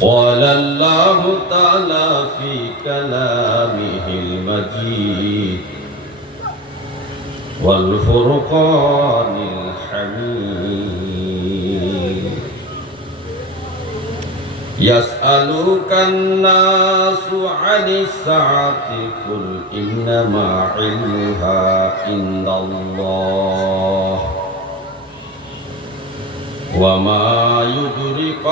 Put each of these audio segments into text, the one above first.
قال الله تعالى في كلامه المجيد والفرقان الحميد يسألك الناس عن الساعة قل إنما علمها عند الله وما يدرك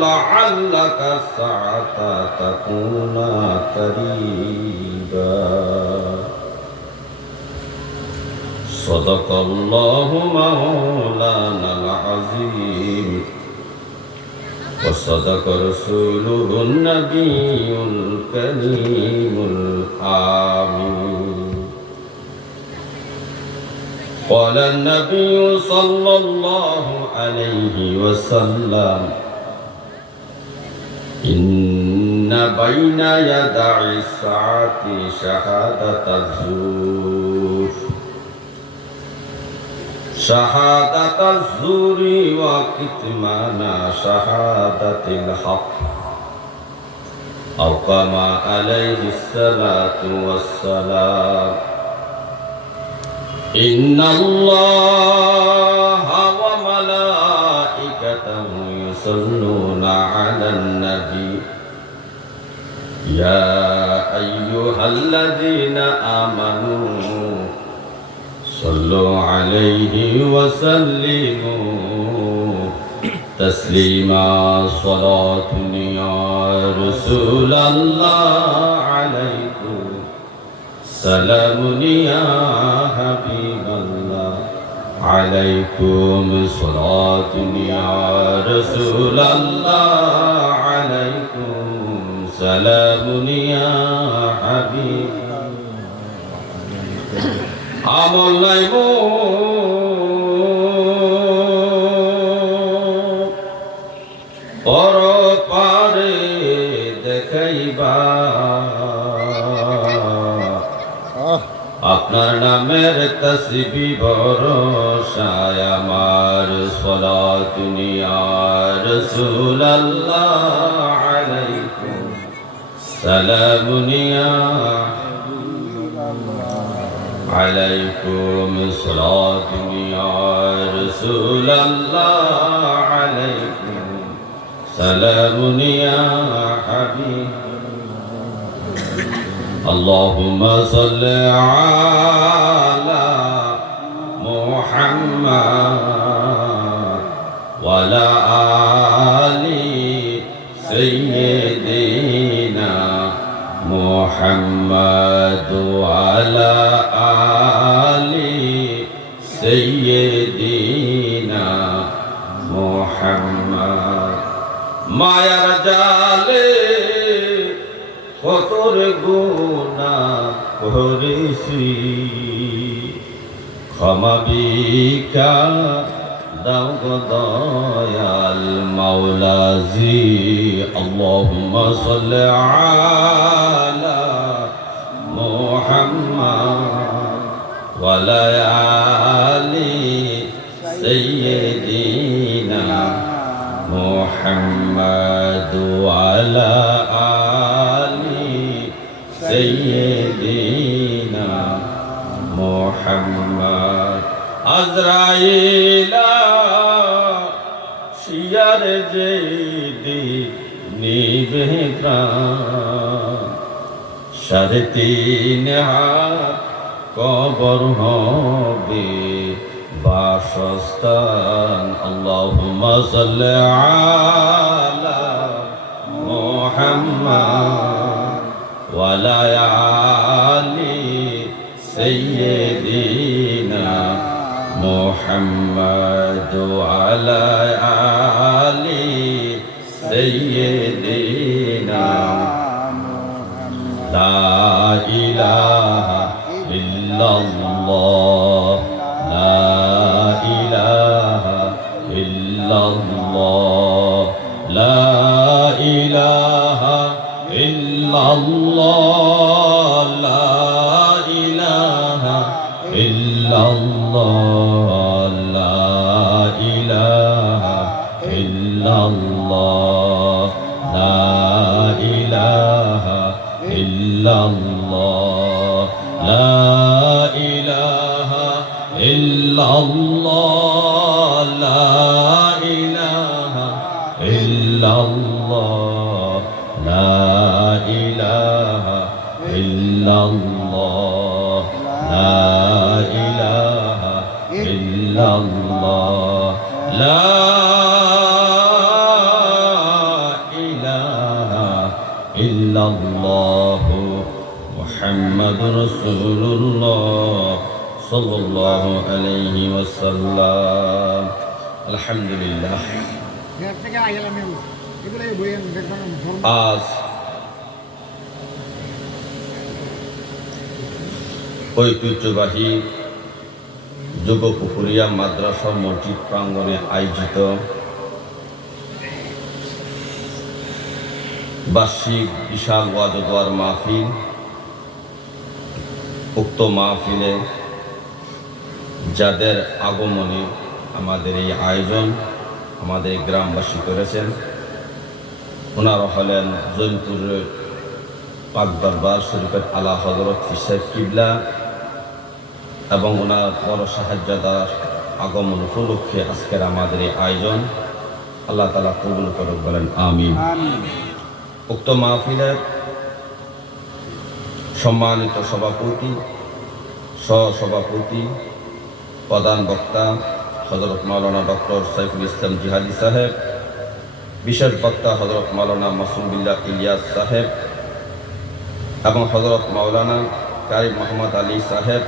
لعلك الساعة تكون قريبا صدق الله مولانا العظيم وصدق رسوله النبي الكريم الآمين قال النبي صلى الله عليه وسلم إن بين يدي الساعة شهادة الزور وكتمان شهادة الحق أو كما عليه الصلاة والسلام إن الله وملائكته يصلون على النبي يا أيها الذين آمنوا صلوا عليه وسلموا تسليما صلاة يا رسول الله عليكم سلام يا حبيب الله عليكم صلاة يا رسول الله عليكم سلام يا حبيب আমল নাই পর পারে দেখাইবা আপনার নামের তসবিহ ভরসায় আমার সালাত ইয়া রাসূলুল্লাহ আলাইকুম সালাম ইয়া عليكم صلاة يا رسول الله عليكم سلام يا حبيب اللهم صل على محمد وعلى آل سيدنا محمد وعلى آل سيدنا محمد মায়ার জালে কতর গুনাহ করেছি ক্ষমা ভিক্ষা দাও গো দয়াল মাওলাজি আল্লাহুম্মা সাল্লি আলা মুহাম্মাদ ওয়া আলা আলি সাইয়্যিদিনা মুহাম্মাদ ওয়া আলা আলি সাইয়্যিদিনা মুহাম্মাদ আজরাইলা শিয়ার যেদি নিবে প্রাণ সাড়ে তিন হাত কবর হবে বাসস্থান আল্লাহুম্মা সাল্লি আলা মুহাম্মাদ ওয়া আলা আলি সাইয়্যিদিনা মুহাম্মাদ ওয়া আলা আলি সাইয়্যিদিনা লা ইলাহা ইল্লাল্লাহ লা ইলাহা ইল্লাল্লাহ লা ইলাহা ইল্লাল্লাহ লা ইলাহা ইল্লাল্লাহ লা ইলাহা ইল্লাল্লাহ لا إله إلا الله لا إله إلا الله لا إله إلا الله لا إله إلا الله لا إله إلا الله لا إله إلا الله محمد رسول الله صلى الله عليه وسلم الحمد لله আজ ঐতিহ্যবাহী যুগপুকুরিয়া মাদ্রাসা মসজিদ প্রাঙ্গণে আয়োজিত বার্ষিক বিশাল ওয়াজ ও দোয়ার মাহফিল। উক্ত মাহফিলে যাদের আগমনে আমাদের এই আয়োজন আমাদের গ্রামবাসী করেছেন, ওনারা হলেন জৈনপুরের পাক দরবার শরীফের আলা হযরত সাহেব কিবলা এবং ওনার বড় সাহায্যদার আগমন উপলক্ষে আজকের আমাদের এই আয়োজন। আল্লাহ তাআলা কবুল করুক, বলেন আমিন। উক্ত মাহফিলের সম্মানিত সভাপতি, সহসভাপতি, প্রধান বক্তা হযরত মাওলানা ডক্টর সাইফুল ইসলাম জিহাদি সাহেব, বিশেষ বক্তা হযরত মাওলানা মাসুম বিল্লাহ ইলিয়াস সাহেব এবং হযরত মাওলানা কারি মোহাম্মদ আলী সাহেব,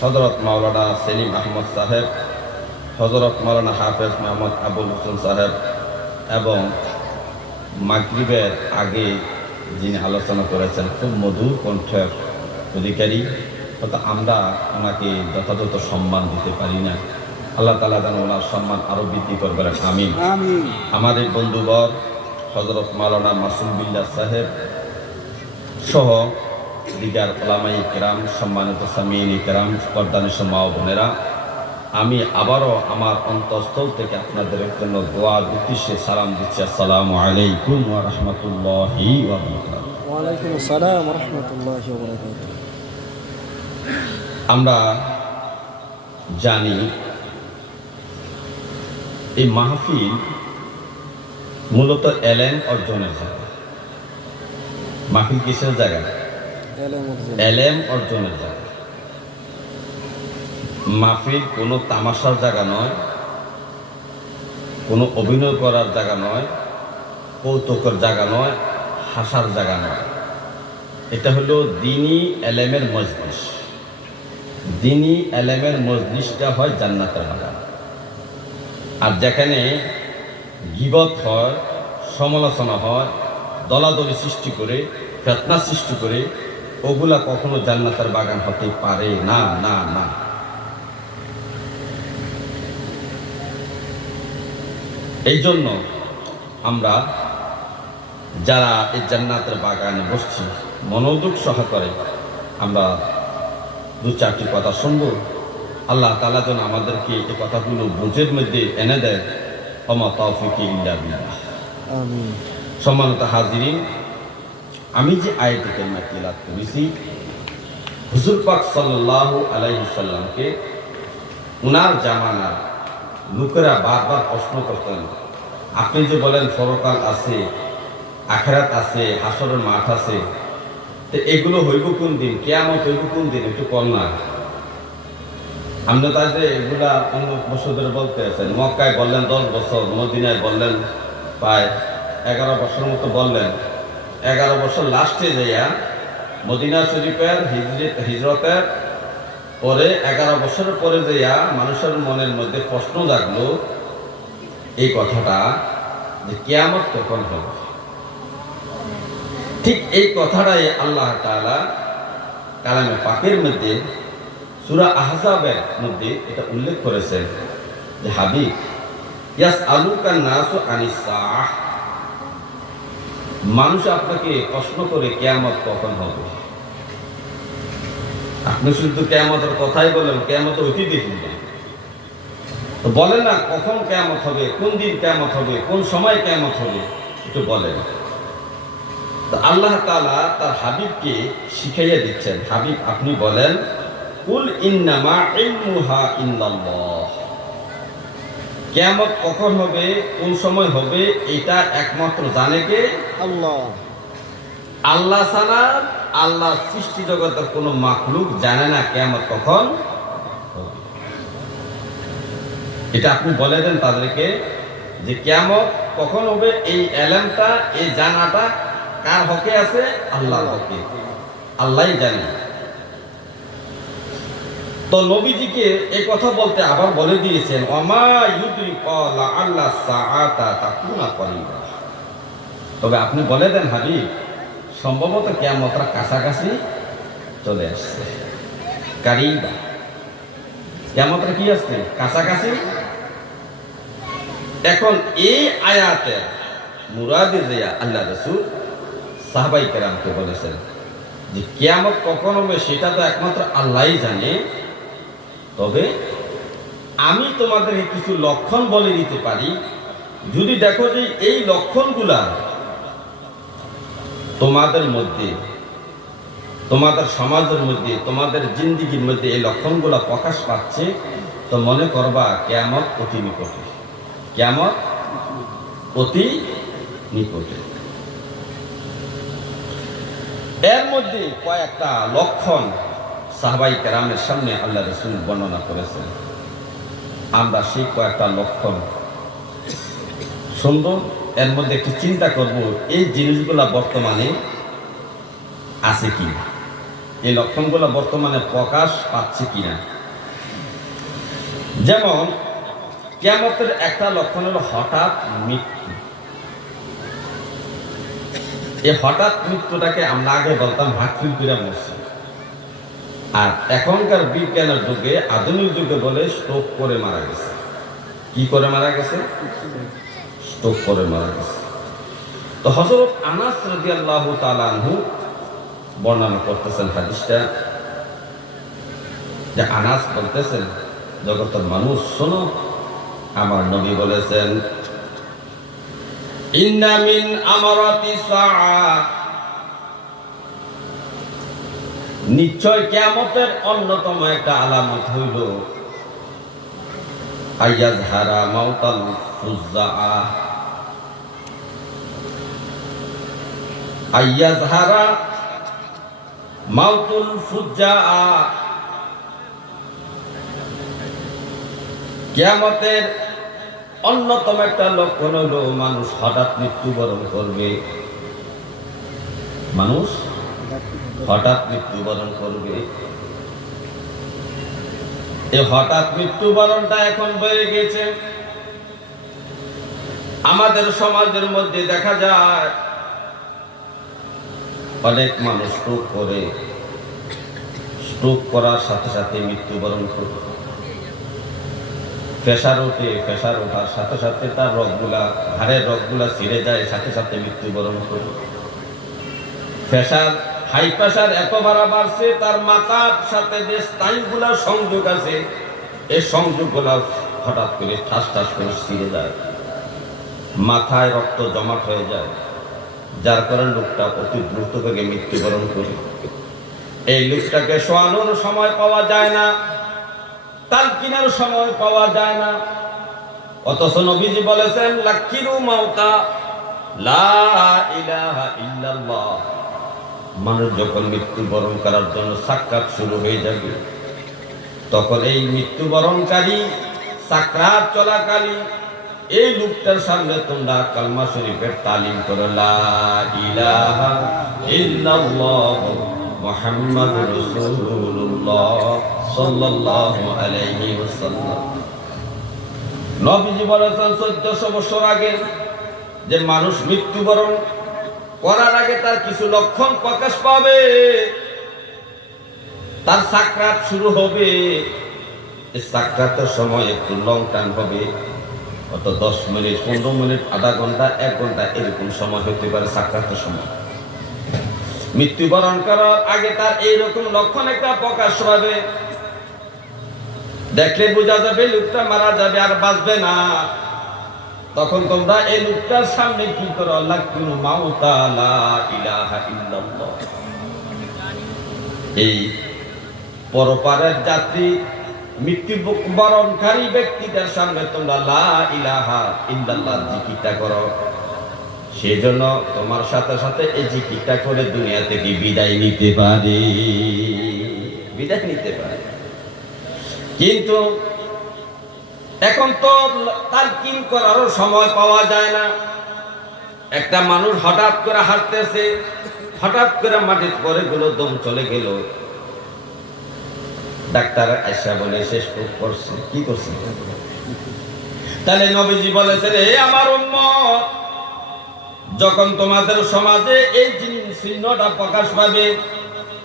হযরত মাওলানা সেলিম আহমদ সাহেব, হযরত মাওলানা হাফেজ মোহাম্মদ আবুল হোসেন সাহেব এবং মাগরিবের আগে যিনি আলোচনা করেছেন খুব মধুর কণ্ঠের অধিকারী, হয়তো আমরা ওনাকে যথাযথ সম্মান দিতে পারি না। আল্লাহ তাআলা যেন ওনার সম্মান আরও বৃদ্ধি করবেন, আমিন। আমাদের বন্ধুবর হযরত মাওলানা মাসুম বিল্লাহ সাহেব সহ দিগার উলামায়ে কেরাম, সম্মানিত সামিঈনে কেরাম, পর্দানিশী মা ও বোনেরা, আমি আবারও আমার অন্তঃস্থল থেকে আপনাদের জন্য দোয়ার উদ্দেশ্যে সালাম দিচ্ছি। আসসালামু আলাইকুম ওয়া রাহমাতুল্লাহি ওয়া বারাকাতুহু। ওয়া আলাইকুম আসসালাম ওয়া রাহমাতুল্লাহি ওয়া বারাকাতুহু। আমরা জানি এই মাহফিল মূলত এলেম অর্জনের জায়গা। মাহফিল কিসের জায়গা? এলেম অর্জনের জায়গা। মাহফিল কোনো তামাশার জায়গা নয়, কোনো অভিনয় করার জায়গা নয়, কৌতুকের জায়গা নয়, হাসার জায়গা নয়। এটা হলো দ্বীনি এলেমের মজলিস। দ্বীনি এলেমের মজলিসটা হয় জান্নাতের বাগান। আর যেখানে গীবত হয়, সমালোচনা হয়, দলাদলি সৃষ্টি করে, ফিতনা সৃষ্টি করে, ওগুলা কখনো জান্নাতের বাগান হতে পারে না, না, না। এই জন্য আমরা যারা এই জান্নাতের বাগানে বসছি মনোযোগ সহকারে আমরা দু চারটি কথা শুনবো। আল্লাহ তাআলা যেন আমাদেরকে এই কথাগুলো বুঝের মধ্যে এনে দেয়। ওমা তাওফীকি ইল্লা বিল্লাহ, আমিন। সম্মানিত হাজিরিন, আমি যে আয়াতে কারিমা তিলাওয়াত করেছি, হুজুর পাক সাল্লাল্লাহু আলাইহি সাল্লামকে উনার জামানার লোকেরা বারবার প্রশ্ন করতেন, আপনি যে বলেন পরকাল আছে, আখিরাত আছে, হাসরের মাঠ আছে, তো এগুলো হইব কোন দিন? কিয়ামত হইব কোন দিন? একটু কর না। আমরা তাই যে এগুলা অনেক বছর ধরে বলতে আছেন। মক্কায় বললেন 10 বছর, মদিনায় বললেন প্রায় 11 বছর মতো বললেন। 11 বছর লাস্টে যাইয়া মদিনা শরীফের হিজরতের পরে 11 বছরের পরে যাইয়া মানুষের মনের মধ্যে প্রশ্ন জাগলো এই কথাটা যে কিয়ামত কখন হবে। ঠিক এই কথাটাই আল্লাহ তাআলা কালামে পাকের মধ্যে সূরা আহজাবের মধ্যে এটা উল্লেখ করেছেন যে হাবিব ইয়াসআলুকান নাসু আনিস সাআহ, মানুষ আপনাকে প্রশ্ন করে কিয়ামত কখন হবে। আপনি শুধু কিয়ামতের কথাই বলেন, কিয়ামত হইতে দেখুন না। তো বলেন না কখন কিয়ামত হবে, কোন দিন কিয়ামত হবে, কোন সময় কিয়ামত হবে। একটু বলেন। তো আল্লাহ তাআলা তার হাবিবকে শিখাইয়া দিচ্ছেন, হাবিব আপনি বলেন, কুল ইন্নামা ইলমুহা ইন্নাল্লাহ, কিয়ামত কখন হবে, কোন সময় হবে, এটা একমাত্র জানে কে? আল্লাহ। আল্লাহ ছাড়া আল্লাহ সৃষ্টি জগতের কোনো মাখলুক জানে না কিয়ামত কখন হবে। এটা আপনি বলে দেন তাদেরকে যে কিয়ামত কখন হবে, এই এলেমটা, এই জানাটা কার হকে আছে? আল্লাহর হকে, আল্লাহই জানে। তো নবীজিকে এই কথা বলতে আবার বলে দিয়েছেন, ওমা ইউদরিকা লাআল্লা সাআতা তাকুনা করিবা, তবে আপনি বলে দেন হাবিব, সম্ভবত কিয়ামতটা কাছাকাছি চলে আসছে। কারিবা, কিয়ামতটা কি আসছে? কাছাকাছি। এখন এই আয়াতের মুরাদে যে আল্লাহ রাসূল সাহাবায়ে কেরামকে বলেছেন যে কিয়ামত কখন হবে সেটা তো একমাত্র আল্লাহই জানে, তবে আমি তোমাদেরকে কিছু লক্ষণ বলে দিতে পারি, যদি দেখো যে এই লক্ষণগুলা তোমাদের মধ্যে, তোমাদের সমাজের মধ্যে, তোমাদের জিন্দেগির মধ্যে এই লক্ষণগুলা প্রকাশ পাচ্ছে, তো মনে করবা কিয়ামত অতি নিকটে, কিয়ামত অতি নিকটে। এর মধ্যে কয়েকটা লক্ষণ সাহাবায়ে কেরামের সামনে আল্লাহ রাসূল বর্ণনা করেছেন। আমরা সেই কয়েকটা লক্ষণ শুনবো, এর মধ্যে একটু চিন্তা করব এই জিনিসগুলা বর্তমানে আছে কিনা, এই লক্ষণগুলো বর্তমানে প্রকাশ পাচ্ছে কিনা। যেমন কিয়ামতের একটা লক্ষণ হলো হঠাৎ মৃত্যু। এই হঠাৎ মৃত্যুটাকে আমরা আগে বলতাম হার্টফেল করে মরছে, আর এখনকার বিজ্ঞানের যুগে, আধুনিক যুগে বলে স্ট্রোক করে মারা গেছে। কি করে মারা গেছে? স্ট্রোক করে মারা গেছে। তো হযরত আনাস রাদিয়াল্লাহু তাআলা আনহু বর্ণনা করতেছেন হাদিসটা, যে আনাস বলতেছেন, জগতের মানুষ শোনো, আমার নবী বলেছেন, ইন্না মিন আমারাতি সাআ, নিশ্চয় কিয়ামতের অন্যতম একটা আলামত হইল আইয়াজহারা মাউতাল ফুজ্জাআ, আইয়াজহারা মাউতুল ফুজ্জাআ, কিয়ামতের অন্যতম একটা লক্ষণ হলো মানুষ হঠাৎ মৃত্যুবরণ করবে, মানুষ হঠাৎ মৃত্যুবরণ করবে। এই হঠাৎ মৃত্যুবরণটা এখন বেড়ে গেছে। আমাদের সমাজের মধ্যে দেখা যায় অনেক মানুষ স্ট্রোক করে, স্ট্রোক করার সাথে সাথে মৃত্যুবরণ করে। প্রেসার ওঠে, প্রেসার ওঠার সাথে সাথে তার রগগুলা, হাড়ের রগগুলা ছিঁড়ে যায়, সাথে সাথে মৃত্যুবরণ করে। প্রেসার, হাই প্রেসার এত বাড়ছে, তার মাথার সাথে যে স্নায়ুগুলা সংযোগ আছে, এই সংযোগগুলা হঠাৎ করে ঠাস ঠাস করে ছিঁড়ে যায়, মাথায় রক্ত জমাট হয়ে যায়, যার কারণে লোকটা অতি দ্রুত বেগে মৃত্যুবরণ করে। এই লোকটাকে শোয়ানোর সময় পাওয়া যায় না, তালকিনের সময় পাওয়া যায় না, অথচ নবীজি বলেছেন, লাকিরু মাউতা লা ইলাহা ইল্লাল্লাহ, মানুষ যখন মৃত্যুবরণ করার জন্য সাক্রাত শুরু হয়ে যাবে, তখন এই মৃত্যুবরণকারী সাক্রাত চলাকালী এই লোকটার সামনে তোমরা কালমা শরীফের তালিম করো, লা ইলাহা ইল্লাল্লাহ মুহাম্মাদুর রাসূলুল্লাহ সাল্লাল্লাহু আলাইহি ওয়াসাল্লাম। নবীজি বলেছেন 1400 বছর আগে যে মানুষ মৃত্যুবরণ করার আগে তার কিছু লক্ষণ প্রকাশ পাবে, তার সাকরাত শুরু হবে। এই সাকরাতের সময় একটু লং টাইম হবে, অত 10 মিনিট, 15 মিনিট, আধা ঘন্টা, 1 ঘন্টা এরকম সময় হতে পারে সাকরাতের সময়। মৃত্যুবরণ করার আগে তার এইরকম লক্ষণ একটা প্রকাশ পাবে, দেখলে বোঝা যাবে লোকটা মারা যাবে, আর বাঁচবে না। তখন তোমরা এই লোকটার সামনে কি করো, লাকুল মাউতা লা ইলাহা ইল্লাল্লাহ, এই পরপারের যাত্রী মৃত্যুবরণকারী ব্যক্তিদের সামনে তোমরা লা ইলাহা ইল্লাল্লাহ জিকিরটা করো। সেজন্য তোমার সাথে সাথে এই জিকিরটা করে দুনিয়া থেকে বিদায় নিতে পারে, বিদায় নিতে পারে। কিন্তু এখন তো তালকিন করারও সময় পাওয়া যায় না। একটা মানুষ হঠাৎ করে হাঁটতেছে, হঠাৎ করে মাটির পরে গুলো দম চলে গেল, ডাক্তার আয়সা বলে শেষ করছে, কি করছে? তাহলে নবীজি বলেছেন, হে আমার উম্মত, যখন তোমাদের সমাজে এই চিহ্নটা প্রকাশ পাবে,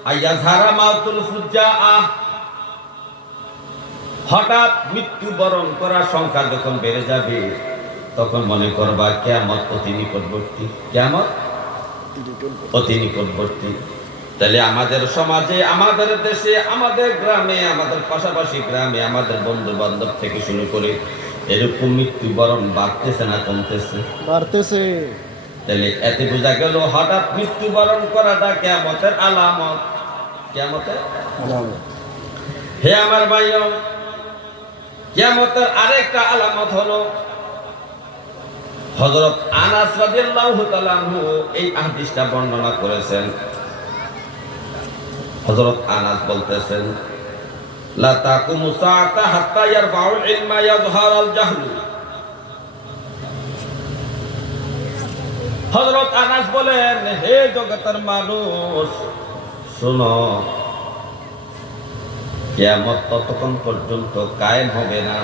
আইয়াজহারা মাউতুল ফুজ্জাআহ, হঠাৎ মৃত্যুবরণ করার সংখ্যা যখন বেড়ে যাবে, তখন মনে করবা কিয়ামত অতি নিকটবর্তী, কিয়ামত অতি নিকটবর্তী। তাহলে আমাদের সমাজে, আমাদের দেশে, আমাদের গ্রামে, আমাদের পাশাপাশি গ্রামে, আমাদের বন্ধু বান্ধব থেকে শুরু করে এরকম মৃত্যুবরণ বাড়তেছে না কমতেছে? বাড়তেছে। তাহলে এতে বোঝা গেল হঠাৎ মৃত্যুবরণ করাটা কিয়ামতের আলামত, কিয়ামতের আলামত। হে আমার ভাইও, কিয়ামতের আরেকটা আলামত হলো, হযরত আনাস রাদিয়াল্লাহু তাআলা আনহু এই হাদিসটা বর্ণনা করেছেন। হযরত আনাস বলতেছেন, লা তাকুমু সাআতা হাত্তা ইয়ারফাউল ইলমা ইয়াযহারাল জাহলু। হযরত আনাস বলেন, হে জগতের মানুষ শোনো, কিয়ামত ততক্ষণ পর্যন্ত কায়েম হবে না,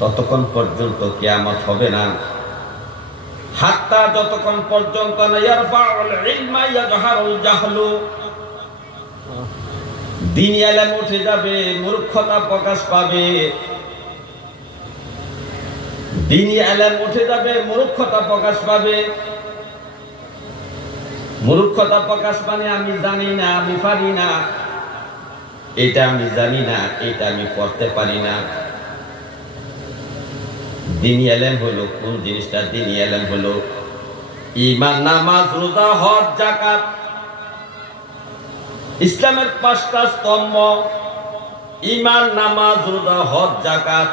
ততক্ষণ পর্যন্ত কিয়ামত হবে না, হাত্তা যতক্ষণ পর্যন্ত না ইয়ারফাউল ইলমা ইয়াযহারুল জাহলু, দ্বীন ইলম উঠে যাবে, মূর্খতা প্রকাশ পাবে। দ্বীন ইলম উঠে যাবে, মূর্খতা প্রকাশ পাবে। মূর্খতা প্রকাশ মানে আমি জানি না, আমি পারি না, এটা আমি জানি না, এটা আমি করতে পারি না। দ্বীন ইলম হলো কোন জিনিসটা? দ্বীন ইলম হলো ঈমান, নামাজ, রোজা, হজ, যাকাত, ইসলামের 5টা স্তম্ভ। ঈমান, নামাজ, রোজা, হজ, যাকাত,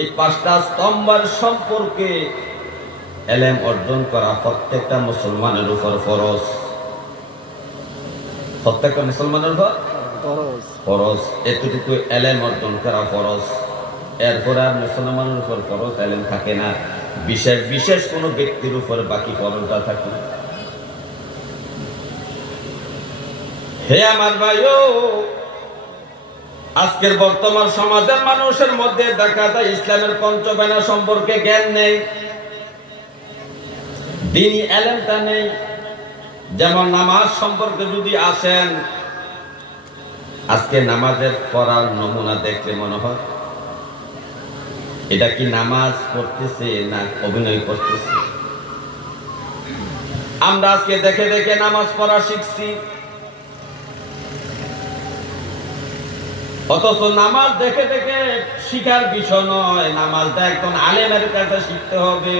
এই 5টা স্তম্ভের সম্পর্কে ইলম অর্জন করা প্রত্যেকটা মুসলমানের উপর ফরজ, প্রত্যেকটা মুসলমানের উপর ফরজ। এতটুকু ইলম অর্জন করা ফরজ। এরপরে আর মুসলমানের উপর ফরজ ইলম থাকে না, বিশেষ বিশেষ কোনো ব্যক্তির উপর বাকি ফরজটা থাকে। হে আমার ভাইও, আজকের বর্তমান সমাজের মানুষের মধ্যে দেখা যায় ইসলামের পঞ্চবেনা সম্পর্কে জ্ঞান নেই, দ্বীনি ইলমটা নেই। যেমন নামাজ সম্পর্কে যদি আসেন, আজকে নামাজের পড়ার নমুনা দেখলে মনে হয় এটা কি নামাজ পড়তেছে না অভিনয় করতেছে? আমরা আজকে দেখে দেখে নামাজ পড়া শিখছি, অথচ নামাজ দেখে দেখে শিখার বিষয় নয়, নামাজটা একজন আলেমের কাছে শিখতে হবে।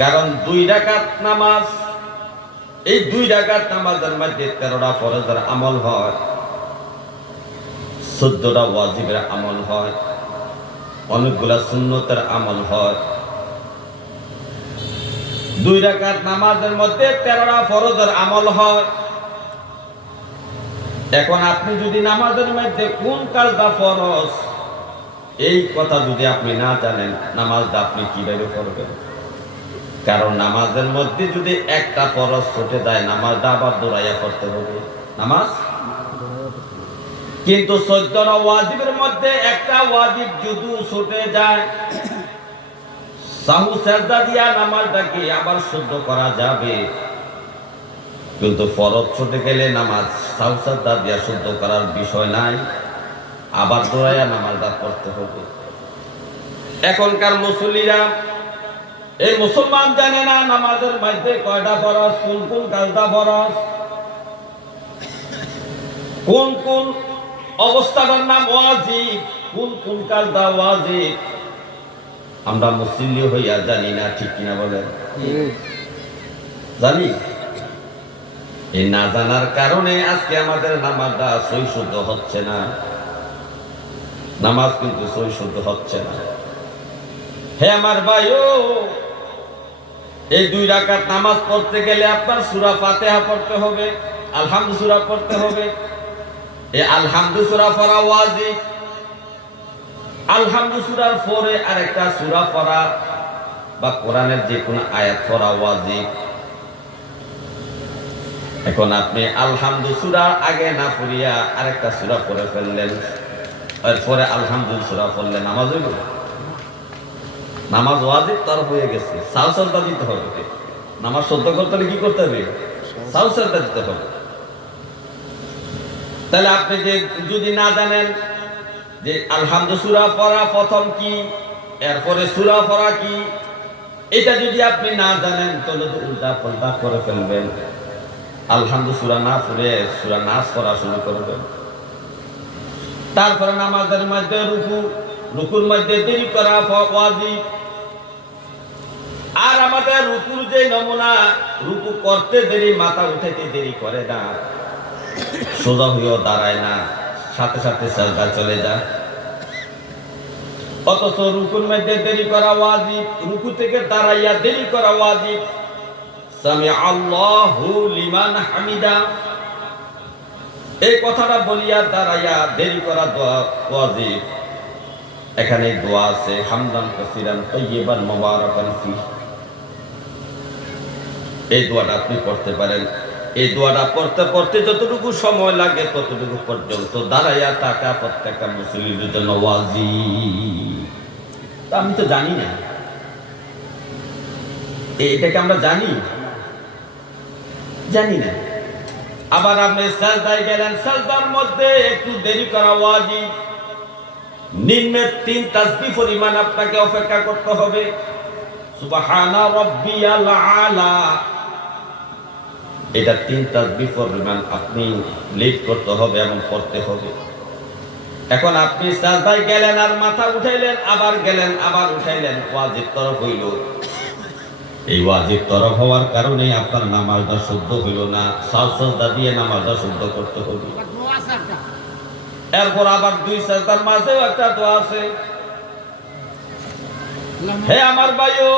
কারণ 2 রাকাত নামাজ, এই 2 রাকাত নামাজের মধ্যে 13টা ফরজের আমল হয়, 14টা ওয়াজিবের আমল হয়, অনেকগুলা সুন্নতের আমল হয়। 2 রাকাত নামাজের মধ্যে 13টা ফরজের আমল হয়। এখন আপনি যদি নামাজের মধ্যে কোন কাজটা ফরজ, এই কথা যদি আপনি না জানেন, নামাজটা আপনি কিভাবে পড়বেন? কারণ নামাজের মধ্যে যদি একটা ফরজ ছুটে যায়, নামাজটা আবার দৌড়াইয়া পড়তে হবে নামাজ। কিন্তু 14টা ওয়াজিবের মধ্যে একটা ওয়াজিব যদি ছুটে যায়, সাহু সাজদা দিয়া নামাজটাকে আবার শুদ্ধ করা যাবে। কিন্তু ফরজ ছুটে গেলে নামাজ সাহু সাজদা দিয়া শুদ্ধ করার বিষয় নাই, আবার দৌড়াইয়া নামাজটা পড়তে হবে। এখনকার মুসল্লিরা, এই মুসলমান জানে না নামাজের মধ্যে কয়টা ফরজ, কোন কোন কাজটা ফরজ, কোন কোন অবস্থাটার নাম ওয়াজিব, কোন কোন কাজটা ওয়াজিব, আমরা মুসলিম হইয়া জানি না, ঠিক কিনা বলেন? ঠিক। জানি। এই না জানার কারণে আজকে আমাদের নামাজটা সই শুদ্ধ হচ্ছে না। নামাজ কিন্তু সই শুদ্ধ হচ্ছে না। হে আমার ভাইও, এই 2 রাকাত নামাজ পড়তে গেলে আপনার সূরা ফাতিহা পড়তে হবে, আলহামদু সূরা পড়তে হবে। এই আলহামদু সূরা পড়া ওয়াজিব। আলহামদু সূরার পরে আরেকটা সূরা পড়া বা কোরআনের যে কোনো আয়াত পড়া ওয়াজিব। এখন আপনি আলহামদু সূরা আগে না পড়িয়া আরেকটা সূরা পড়ে ফেললেন, এরপরে আলহামদু সূরা পড়লেন, নামাজ হইল? নামাজ ওয়াজিব তার হয়ে গেছে, সাজদা দিতে হবে। নামাজ শুদ্ধ করতে হলে কি করতে হবে? সাজদা দিতে হবে। তাহলে আপনি যে যদি না জানেন যে আলহামদু সূরা পড়া প্রথম কি, এরপরে সূরা পড়া কি, এটা যদি আপনি না জানেন তাহলে তো উল্টা পাল্টা করে ফেলবেন। আলহামদু সূরা না পড়ে সূরা নাস পড়া শুরু করবেন। তারপরে নামাজের মধ্যে রুকুর মধ্যে দেরি করা ওয়াজিব। আর আমাদের রুকুর যে নমুনা, রুকু করতে দেরি, মাথা উঠাইতে দেরি করে না, সোজা হইও দাঁড়ায় না, সাথে সাথে সাজদা চলে যায়। অথচ রুকুর মধ্যে দেরি করা ওয়াজিব, রুকু থেকে দাঁড়াইয়া দেরি করা ওয়াজিব। সামি আল্লাহু লিমান হামিদা, এই কথাটা বলিয়া দাঁড়াইয়া দেরি করা দোয়া ওয়াজিব। এখানে দোয়া আছে, হামদান কাসিরান তাইয়িবান মুবারাকান ফিহি। এই দোয়াটা আপনি পড়তে পারেন। এই দোয়াটা পড়তে পড়তে যতটুকু সময় লাগে ততটুকু পর্যন্ত দাঁড়াইয়া থাকা প্রত্যেকটা মুসলিমের জন্য ওয়াজিব। তা আমি তো জানি না, এটাকে আমরা জানি না। আবার আপনি সাজদায় গেলেন, সাজদার মধ্যে একটু দেরি করা ওয়াজিব। নিম্নে 3 তাসবিহ পরিমাণ আপনাকে অপেক্ষা করতে হবে। সুবহানা রাব্বিয়াল আলা, এটা 3 তাসবিহ পরিমাণ আপনি লিড করতে হবে এবং পড়তে হবে। এখন আপনি সাজদায় গেলেন আর মাথা উঠাইলেন, আবার গেলেন আবার উঠাইলেন, ওয়াজিব তরফ হইল। এই ওয়াজিব তরফ হওয়ার কারণে আপনার নামাজটা শুদ্ধ হইল না। সাজদা দিয়ে নামাজটা শুদ্ধ করতে হবে। এরপর আবার 2 সাজদার মাঝেও একটা দোয়া আছে। হে আমার ভাইও,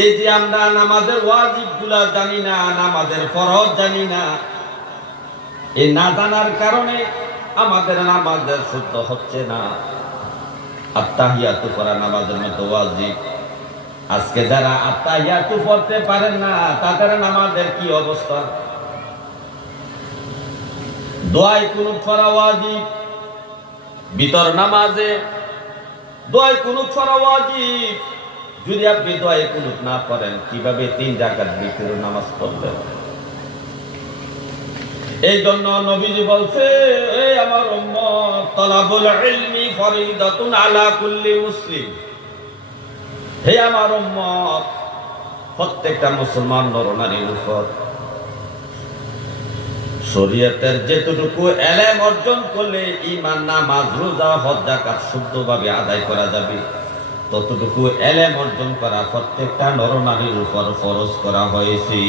এই যে আমরা নামাজের ওয়াজিব গুলা জানি না, নামাজের ফরজ জানি না, এই না জানার কারণে আমাদের নামাজের শুদ্ধ হচ্ছে না। আত্তাহিয়াতু পড়া নামাজের মধ্যে ওয়াজিব। আজকে যারা আত্তাহিয়াতু পড়তে পারেন না তাদের নামাজের কি অবস্থা? দোয়ায়ে কুনুত পড়া ওয়াজিব। ভিতর নামাজে দোয়ায়ে কুনুত পড়া ওয়াজিব। যদি আপনি দোয়ায়ে কুনুত না পড়েন কিভাবে 3 রাকাত ভিতর নামাজ পড়বেন? এই জন্য নবীজি বলছে, এই আমার উম্মত, তালাবুল ইলমি ফরিদাতুন আলা কুল্লি মুসলিম। হে আমার উম্মত, প্রত্যেকটা মুসলমান নরনারীর উপর শরীয়তের যেটুকু ইলম অর্জন করলে ঈমান, নামাজ, রোজা, হজ, যাকাত শুদ্ধভাবে আদায় করা যাবে, ততটুকু ইলম অর্জন করা প্রত্যেকটা নরনারীর উপর ফরজ করা হয়েছে।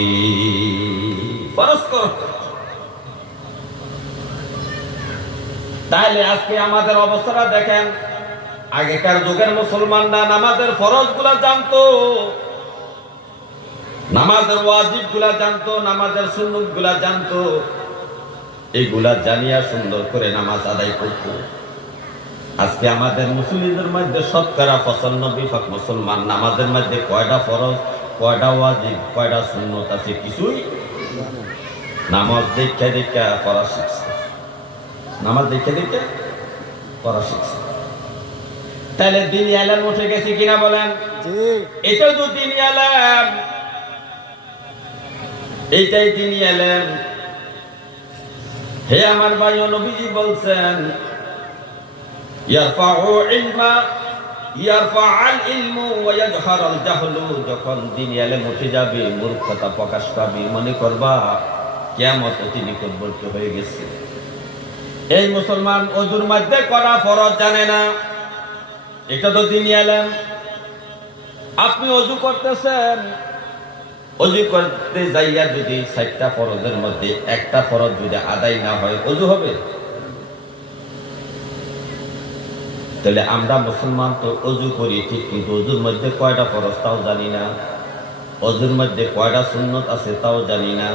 ফরজ করা। তাহলে আজকে আমাদের অবস্থাটা দেখেন। আগেকার যুগের মুসলমানরা নামাজের ফরজ গুলা জানতো, নামাজের ওয়াজিব গুলা জানতো, নামাজের সুন্নত গুলা জানতো। এইগুলা জানিয়া সুন্দর করে নামাজ আদায় করত। আজকে আমাদের মুসলিমদের মধ্যে শতকরা 95% মুসলমান নামাজের মধ্যে কয়টা ফরজ, কয়টা ওয়াজিব, কয়টা সুন্নত আছে কিছুই নামাজ দেখে দেখে পড়া শিখছে। নামাজ দেখে দেখে পড়া শিখছে। তাহলে দিনী ইলম উঠে গেছে কিনা বলেন? এটাই তো দিনী ইলম, এইটাই দিনী ইলম। হে আমার ভাই, নবীজি বলছেন, ইয়ারফা'আল ইলমু ওয়া ইয়াজহারাল জাহলু। যখন দিনী ইলম উঠে যাবে, মূর্খতা প্রকাশ পাবে, মনে করবা কিয়ামত অতি নিকটবর্তী হয়ে গেছে। এই মুসলমান ওযুর মধ্যে করা ফরজ জানে না, এটা তো দিনই এলেন। আপনি অজু করতেছেন, অজু করতে যাইয়া যদি 4টা ফরজের মধ্যে একটা ফরজ যদি আদায় না হয়, অজু হবে? তাহলে আমরা মুসলমান তো অজু করি ঠিক, কিন্তু অজুর মধ্যে কয়টা ফরজ তাও জানি না, অজুর মধ্যে কয়টা সুন্নত আছে তাও জানি না।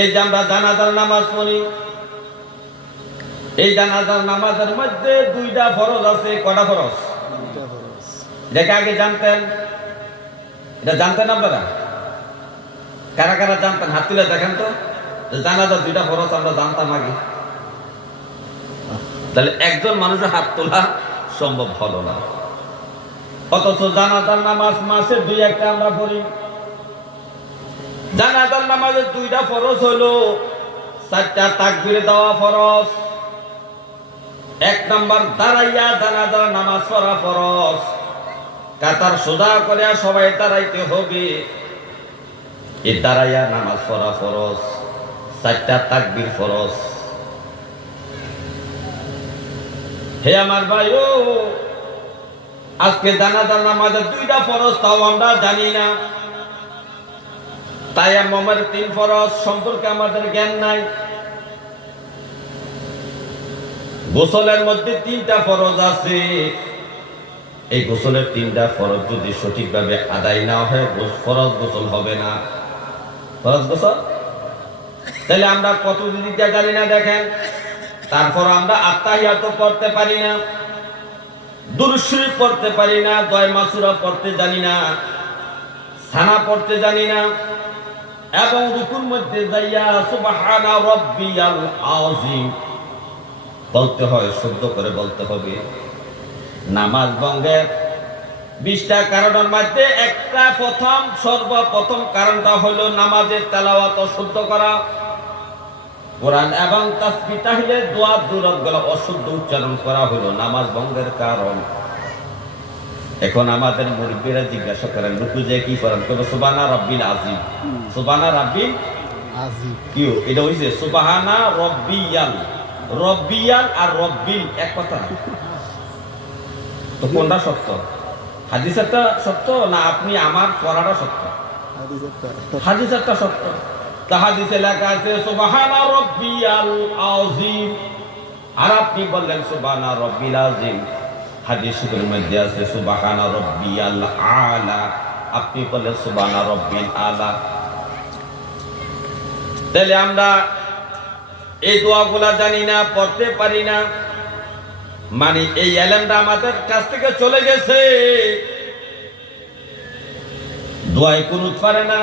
এই যে আমরা জানাজার নামাজ পড়ি, এই জানাজার নামাজের মধ্যে 2টা ফরজ আছে। কয়টা ফরজ? দেখে আগে জানতেন? এটা জানতেন আপনারা? কারা কারা জানতেন? হাত তুলে দেখেন তো। জানাজার 2টা ফরজ আমরা জানতাম আগে। তাহলে একজন মানুষের হাত তোলা সম্ভব হলো না, অথচ জানাজার নামাজ মাসে 2-1টা আমরা পড়ি। জানাজার নামাজের 2টা ফরজ হলো 4টা তাকবীর দেওয়া ফরজ। 1 নাম্বার দাঁড়াইয়া জানাজার নামাজ পড়া ফরজ, কাতার সোজা করে সবাই দাঁড়াইতে হবে। এই দাঁড়াইয়া নামাজ পড়া ফরজ, 4টা তাকবীর ফরজ। হে আমার ভাই, ও আজকে জানাজার নামাজের 2টা ফরজ তাও আমরা জানি না। তায়াম্মুমের 3 ফরজ সম্পর্কে আমাদের জ্ঞান নাই। গোসলের মধ্যে 3টা ফরজ আছে। এই গোসলের 3টা ফরজ যদি সঠিকভাবে আদায় না হয়, ফরজ গোসল হবে না। ফরজ গোসল তাহলে আমরা কত দিকটা জানি না দেখেন। তারপর আমরা আত্তাহিয়াত পড়তে পারি না, দুরূদ শরীফ পড়তে পারি না, দোয়া মাসুরা পড়তে জানি না, সানা পড়তে জানি না, এবং রুকুর মধ্যে যাইয়া সুবহানা রাব্বিয়াল আযীম বলতে হয়, শুদ্ধ করে বলতে হবে। নামাজ ভঙ্গের 20টা কারণের মধ্যে একটা সর্বপ্রথম কারণটা হলো নামাজের তেলাওয়াত শুদ্ধ করা, কোরআন এবং তাসবিহ তাহলিল দোয়া দুরূদগুলো অশুদ্ধ উচ্চারণ করা হলো নামাজ ভঙ্গের কারণ। এখন আমাদের মুরব্বীরা জিজ্ঞাসা করেন, রুকু যে কি করেন? তবে সুবহানা রাব্বিল আযীম। সুবহানা রাব্বিল আযীম কি? এটা হইছে সুবহানা রাব্বিয়াল। রব্বিয়াল আর রব্বিল এক কথা। তো কোনটা সত্য? হাদিসেরটা সত্য না আপনি আমার পড়াটা সত্য? হাদিসেরটা সত্য। তা হাদিসে লেখা আছে সুবহানা রাব্বিয়াল আযীম, আর আপনি বললেন সুবহানা রাব্বিল আযীম। হাদিসের মধ্যে আছে সুবহানা রাব্বিয়াল আলা, আপনি বললেন সুবহানা রাব্বিল আলা। তাহলে আমরা এই দোয়াগুলা জানি না, পড়তে পারি না, মানে এই ইলমটা আমাদের কাছ থেকে চলে গেছে। দোয়ায় কুনুত পারে না,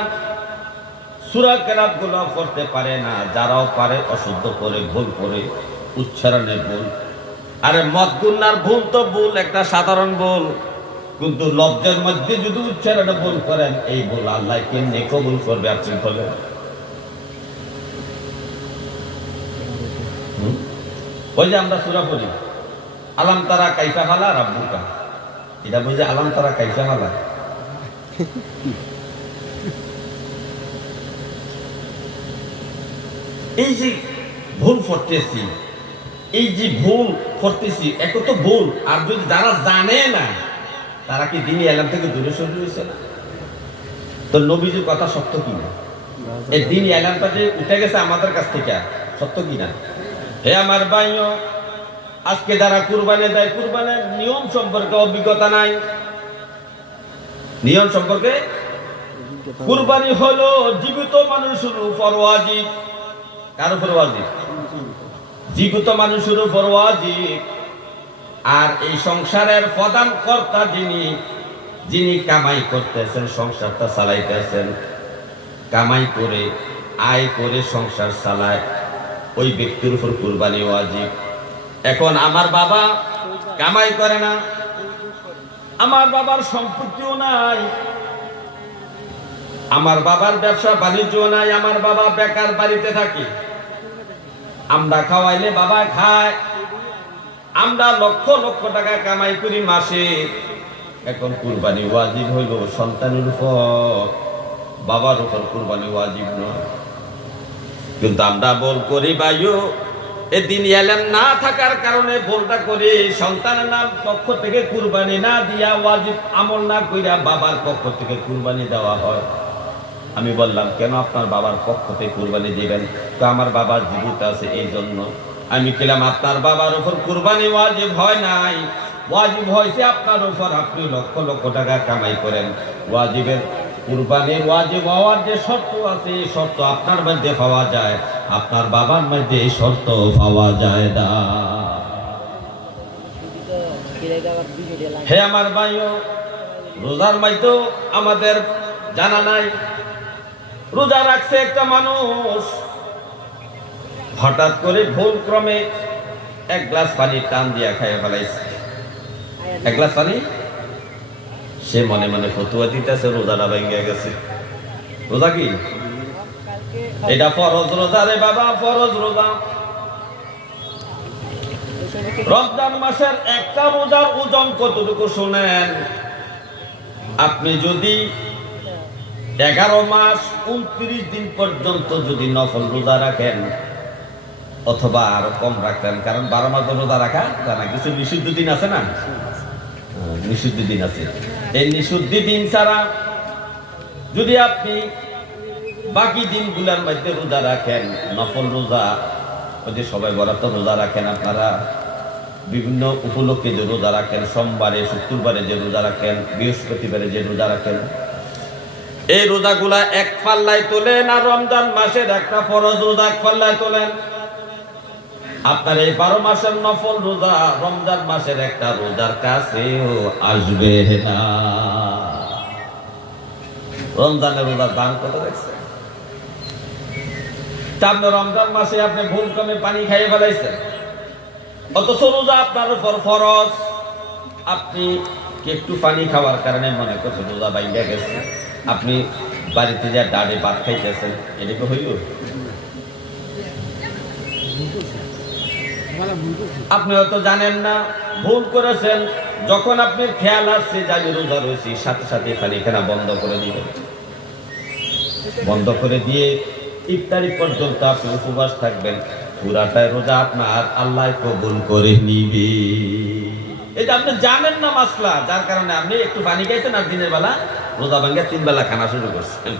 সূরা কেরাত গুলো পড়তে পারে না, যারাও পারে অশুদ্ধ করে, ভুল করে, উচ্চারণে ভুল। আরে মদ গুনার ভুল তো ভুল, একটা সাধারণ ভুল, কিন্তু লফজের মধ্যে যদি উচ্চারণে ভুল করেন, এই ভুল আল্লাহ কেমনে কবুল করবে আপনি বলেন? ওই যে আমরা সূরা পড়ি, আলাম তারা কাইফা হালা রাব্বুকা, এটা বুঝে আলাম তারা কাইফা হালা। এই যে ভুল পড়তেছি, এই যে ভুল পড়তেছি, এক তো ভুল। আর যদি যারা জানে না, তারা কি দিনই এলাম থেকে দূরে সরে রয়েছে না? তো নবীজির কথা সত্য কিনা? এই দিনই এলামটা যে উঠে গেছে আমাদের কাছ থেকে, সত্য কিনা? হে আমার ভাইও, আজকে যারা কুরবানি দেয়, কুরবানের নিয়ম সম্পর্কে অভিজ্ঞতা নাই। নিয়ম সম্পর্কে, কুরবানি হলো জীবিত মানুষের উপর ওয়াজিব। কার উপর ওয়াজিব? জীবিত মানুষের উপর ওয়াজিব। আর এই সংসারের প্রধান কর্তা যিনি কামাই করতেছেন, সংসারটা চালাইতেছেন, কামাই করে, আয় করে সংসার চালায়, ওই ব্যক্তির উপর কুরবানি ওয়াজিব। এখন আমার বাবা কামাই করে না, আমার বাবার সম্পত্তিও নাই, আমার বাবার ব্যবসা বাণিজ্য নাই, আমার বাবা বেকার বাড়িতে থাকে, আমরা খাওয়াইলে বাবা খায়, আমরা লক্ষ লক্ষ টাকা কামাই করি মাসে। এখন কুরবানি ওয়াজিব হইল সন্তানের উপর, বাবার উপর কুরবানি ওয়াজিব নয়। কিন্তু আমরা বল করি ভাইও, এই দিন এলেম না থাকার কারণে ভুলটা করে সন্তানের নাম পক্ষ থেকে কুরবানি না দিয়া ওয়াজিব আমল না কইরা বাবার পক্ষ থেকে কুরবানি দেওয়া হয়। আমি বললাম কেন আপনার বাবার পক্ষ থেকে কুরবানি দিবেন? তো আমার বাবার জীবিত আছে এই জন্য। আমি বললাম আপনার বাবার উপর কুরবানি ওয়াজিব হয় নাই, ওয়াজিব হয়েছে আপনার উপর। আপনি লক্ষ লক্ষ টাকা কামাই করেন, ওয়াজিবের কুরবানির ওয়াজিব হওয়ার যে শর্ত আছে এই শর্ত আপনার মধ্যে পাওয়া যায়, আপনার বাবার মধ্যে এই শর্ত পাওয়া যায় না। হে আমার ভাইও, রোজার মাইতো আমাদের জানা নাই। রোজা রাখছে একটা মানুষ, হঠাৎ করে ভুল ক্রমে এক গ্লাস পানি টান দিয়া খাইয়ে ফেলাইছে। এক গ্লাস পানি, সে মনে মনে ফতুয়া দিতেছে রোজাটা ভেঙে গেছে। রোজা কি এটা? ফরজ রোজা রে বাবা, ফরজ রোজা। রমজান মাসের একটা রোজার ওজন কতটুকু শুনেন? আপনি যদি 11 মাস 29 দিন পর্যন্ত যদি নফল রোজা রাখেন, অথবা আরো কম রাখতেন, কারণ 12 মাস রোজা রাখা জানা কিছু নিষিদ্ধ দিন আছে না, নিষিদ্ধ দিন আছে। এই নিষিদ্ধ দিন ছাড়া যদি আপনি বাকি দিনগুলোর মধ্যে রোজা রাখেন, নফল রোজা, ওই যে সবাই বরাত রোজা রাখেন, আপনারা বিভিন্ন উপলক্ষে যে রোজা রাখেন, সোমবারে শুক্রবারে যে রোজা রাখেন, বৃহস্পতিবারে যে রোজা রাখেন, এই রোজাগুলা এক পাল্লায় তোলেন। আর রমজান মাসের একটা ফরজ রোজা এক পাল্লায় তোলেন। আপনার এই 12 মাসের নফল রোজা রমজান মাসের একটা রোজার কাছেও আসবে না। রমজানের রোজার দাম কত দেখছেন? আপনি রমজান মাসে আপনি ভুল ক্রমে পানি খাইয়ে ফেলাইছেন, অথচ রোজা আপনার উপর ফরজ। আপনি একটু পানি খাওয়ার কারণে মনে করছেন রোজা বাইরে গেছে, আপনি বাড়িতে যা ডাড়ে ভাত খাইতেছেন, এদিকে হইল? আপনি হয়তো জানেন না, ভুল করেছেন। যখন আপনি খেয়াল আসছে যে আমি রোজা রয়েছি, সাথে সাথে পানিখানা বন্ধ করে দিবেন। বন্ধ করে দিয়ে ইফতারি পর্যন্ত আপনি উপবাস থাকবেন। পুরাটাই রোজা আপনার আল্লাহ কবুল করে নিবে। এটা আপনি জানেন না মাসলা, যার কারণে আপনি একটু পানি খাইছেন আর দিনের বেলা রোজা ভাঙ্গা 3 বেলা খানা শুরু করছেন।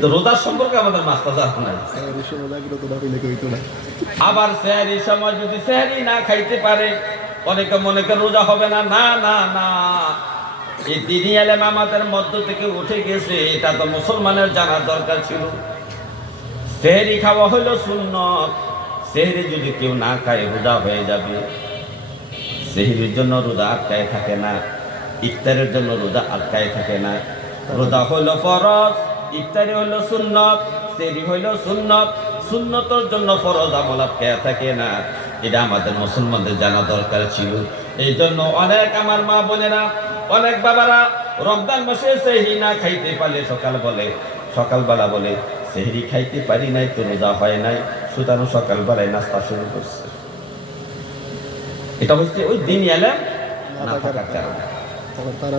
তো রোজার সম্পর্কে আমাদের মাসলা জানা নাই। আবার সেহরির সময় যদি সেহরি না খাইতে পারে, অনেকে মনে করে রোজা হবে না। না না না, এই দিনই এলেম আমাদের মধ্য থেকে উঠে গেছে, এটা তো মুসলমানের জানার দরকার ছিল। সেহরি খাওয়া হলো সুন্নত। সেহরি যদি কেউ না খায় রোজা হয়ে যাবে। সেহরির জন্য রোজা আটকায় থাকে না, ইফতারের জন্য রোজা আটকায় থাকে না। রোজা হইল ফরজ, ইফতারি হইল সুন্নত, সেহরি হইল সুন্নত। সুন্নতের জন্য ফরজ আমল আটকায় থাকে না, এটা আমাদের মুসলমানদের জানা দরকার ছিল। এই জন্য অনেক আমার মা বোনেরা, অনেক বাবারা রমজান মাসে সেহরি না খাইতে পারলে সকালবেলা বলে সেহরি খাইতে পারি নাই তো রোজা হয় নাই, সুতরাং সকালবেলায় নাস্তা শুরু করছে। এটা হচ্ছে ওই দিন এলেম না থাকার কারণে।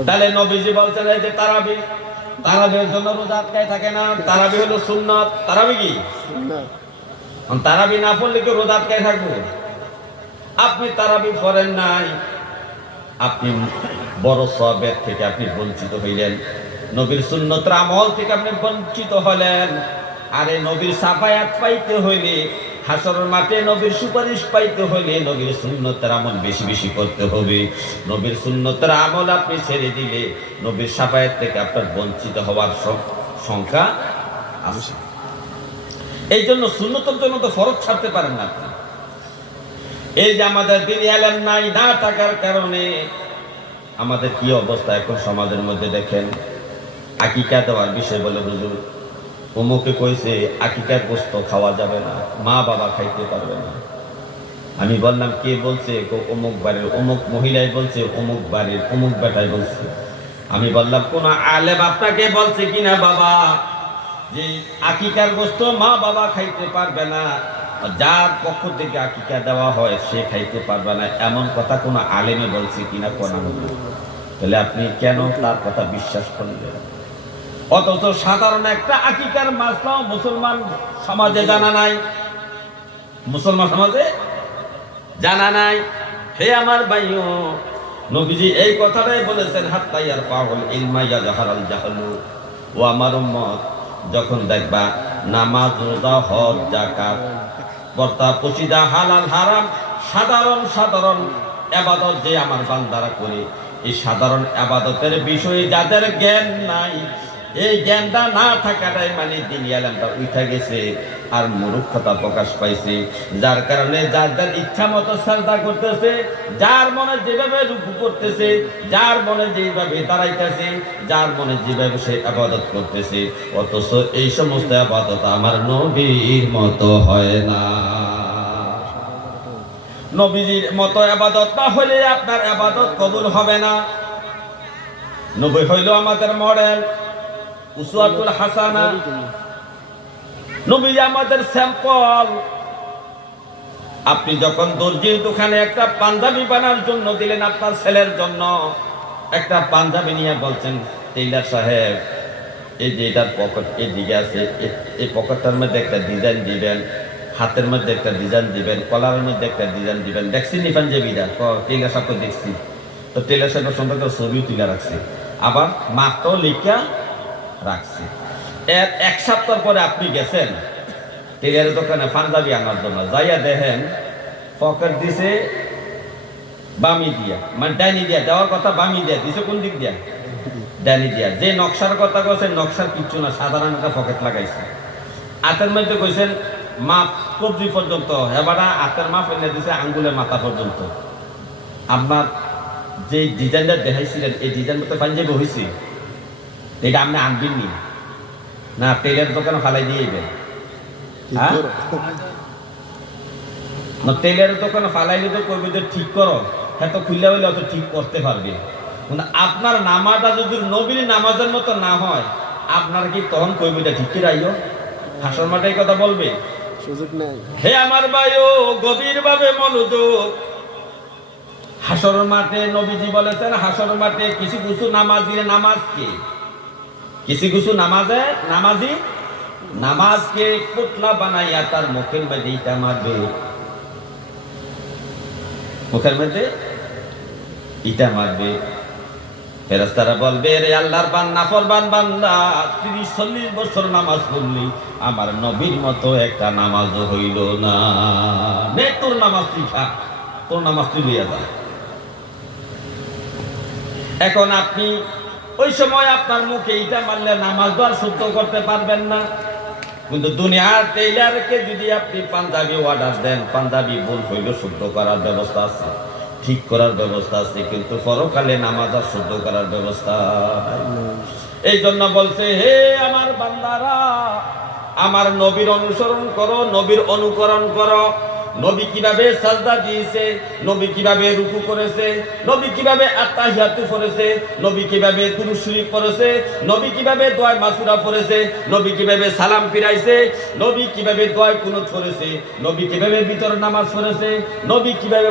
তাহলে নবীজি বলছেন যে তারাবির জন্য রোজা আটকায় থাকে না। তারাবি হলো সুন্নাত। তারাবি কি? তারাবি না পড়লে কি রোজা আটকায় থাকবো? আপনি তারাবি পড়েন নাই, আপনি বড় সওয়াবের থেকে আপনি বঞ্চিত হইলেন। নবীর সুন্নতের আমল থেকে আপনি বঞ্চিত হলেন। আরে নবীর সাফায়াত পাইতে হইলে, হাসরের মাঠে নবীর সুপারিশ পাইতে হইলে নবীর সুন্নতের আমল বেশি বেশি করতে হবে। নবীর সুন্নতের আমল আপনি ছেড়ে দিলে নবীর সাফায়াত থেকে আপনার বঞ্চিত হওয়ার সংখ্যা আছে। এই জন্য সুন্নতের জন্য তো ফরজ ছাড়তে পারেন না আপনি। এই যে আমাদের দিন এলেম নাই, না থাকার কারণে আমাদের কি অবস্থা এখন সমাজের মধ্যে দেখেন। আকিকা দেওয়ার বিষয় বলে হুজুর অমুকে কইছে আকিকার গোশত খাওয়া যাবে না, মা বাবা খাইতে পারবে না। আমি বললাম কে বলছে? অমুক বাড়ির অমুক মহিলাই বলছে, অমুক বাড়ির অমুক বেটাই বলছে। আমি বললাম কোন আলেম আপনাকে বলছে কিনা বাবা যে আকিকার গোশত মা বাবা খাইতে পারবে না, যার পক্ষ থেকে আকিকা দেওয়া হয় সে খাইতে পারবে না, এমন কথা কোন আলেমে বলছে কিনা কোন? তাহলে আপনি কেন তার কথা বিশ্বাস করলেন? অথচ সাধারণ একটা আকিকার মাসলাও মুসলমান সমাজে জানা নাই। মুসলমান সমাজে জানা নাই। হে আমার ভাইও, নবীজি এই কথাটাই বলেছেন, হাত্তা ইয়ারফাউল ইলমা ইয়াজহারাল জাহলু। ও আমার উম্মত, যখন দেখবা নামাজ, রোজা, হজ, যাকাত, পর্দা, পশিদা, হালাল, হারাম, সাধারণ সাধারণ ইবাদত যে আমার বান্দারা করে, এই সাধারণ ইবাদতের বিষয়ে যাদের জ্ঞান নাই, এই জ্ঞানটা না থাকাটাই মানে দিন আলেমটা উঠে গেছে আর মূর্খতা প্রকাশ পাইছে। যার কারণে যার যার ইচ্ছা মতো সাজদা করতেছে, যার মনে যেভাবে রুকু করতেছে, যার মনে যেভাবে দাঁড়াইতেছে, যার মনে যেভাবে সে ইবাদত করতেছে, অথচ এই সমস্ত ইবাদত আমার নবীর মতো হয় না। নবীজির মতো ইবাদত না হলে আপনার ইবাদত কবুল হবে না। নবী হইল আমাদের মডেল, উসওয়াতুল হাসানা। নবী আমাদের স্যাম্পল। আপনি যখন দর্জির দোকানে একটা পাঞ্জাবি বানার জন্য দিলেন, আপনার ছেলের জন্য একটা পাঞ্জাবি নিয়ে বলছেন, টেইলার সাহেব এই যে এটার পকেট এদিকে আছে, এই পকেটটার মধ্যে একটা ডিজাইন দিবেন, হাতের মধ্যে একটা ডিজাইন দিবেন, কলারের মধ্যে একটা ডিজাইন দিবেন। দেখছি নি পাঞ্জাবিটা? টেইলার সাহেবকে দেখছি। তো টেইলার সাহেবের সুন্দর করে ছবিও তুলে রাখছে, আবার মাপটাও লিখা রাখছে। এর এক সপ্তাহ পরে আপনি গেছেন টেইলারের দোকানে পাঞ্জাবি আনার জন্য, যাইয়া দেখেন পকেট দিছে বামি দিয়া, মানে ডাইনি দিয়া, দেওয়ার কথা বামি দিয়া দিছে, কোন দিক দিয়া? ডাইনি দিয়া। যে নকশার কথা কইছে, নকশার কিচ্ছু না, সাধারণ একটা পকেট লাগাইছে। হাতের মধ্যে কইছেন মাপ কবজি পর্যন্ত, এবারে হাতের মাপ এনে দিছে আঙ্গুলের মাথা পর্যন্ত। আপনার যে ডিজাইনটা দেখাইছিলেন, এই ডিজাইন মতো পাঞ্জাবি হয়েছে, এটা আপনি আনবেন নি না টেইলার দোকানে ফালাই দিয়ে দিবেন? হ্যাঁ, না টেইলারের দোকানে ফালাইলে তো কইবে যে ঠিক করো, হ্যাঁ তো খুললে হইলে অত ঠিক করতে পারবে। কিন্তু আপনার নামাজটা যদি নবীর নামাজের মতো না হয়, আপনার কি তখন কইবেটা ঠিক রাইও? হাসর মাঠে এই কথা বলবে? সুযোগ নেই। হে আমার ভাইও, গভীর ভাবে মনোযোগ। হাসর মাঠে নবীজি বলেছেন, হাসর মাঠে কিছু কিছু নামাজি নামাজকে, কিছু কিছু নামাজি নামাজকে পুতলা বানাইয়া তার মুখের মধ্যে ইটা মারবে, মুখের মধ্যে ইটা মারবে। ফেরেশতারা বলবে, রে আল্লাহর নাফরমান বান্দা, 30-40 বছর নামাজ পড়লি, আমার নবীর মতো একটা নামাজও হইল না। নে তোর নামাজ শিখা, তোর নামাজ তুই লইয়া যা। এখন আপনি ওই সময় আপনার মুখে ইটা মারলে নামাজ তো আর শুদ্ধ করতে পারবেন না। কিন্তু দুনিয়ার টেইলারকে যদি আপনি পাঞ্জাবি অর্ডার দেন, পাঞ্জাবি ভুল হইল শুদ্ধ করার ব্যবস্থা আছে, ঠিক করার ব্যবস্থা আছে, কিন্তু পরকালে নামাজ আর শুদ্ধ করার ব্যবস্থা। এই জন্য বলছে, হে আমার বান্দারা, আমার নবীর অনুসরণ করো, নবীর অনুকরণ করো। নবী কিভাবে সাজদা দিয়েছে, নবী কিভাবে রুকু করেছে, নবী কিভাবে আত্তাহিয়াতু পড়েছে, নবী কিভাবে দুরূদ শরীফ পড়েছে, নবী কিভাবে দোয়া মাসুরা পড়েছে, নবী কিভাবে সালাম ফিরাইছে, নবী কিভাবে দোয়া কুনুত পড়েছে, নবী কিভাবে ভিতর নামাজ পড়েছে, নবী কিভাবে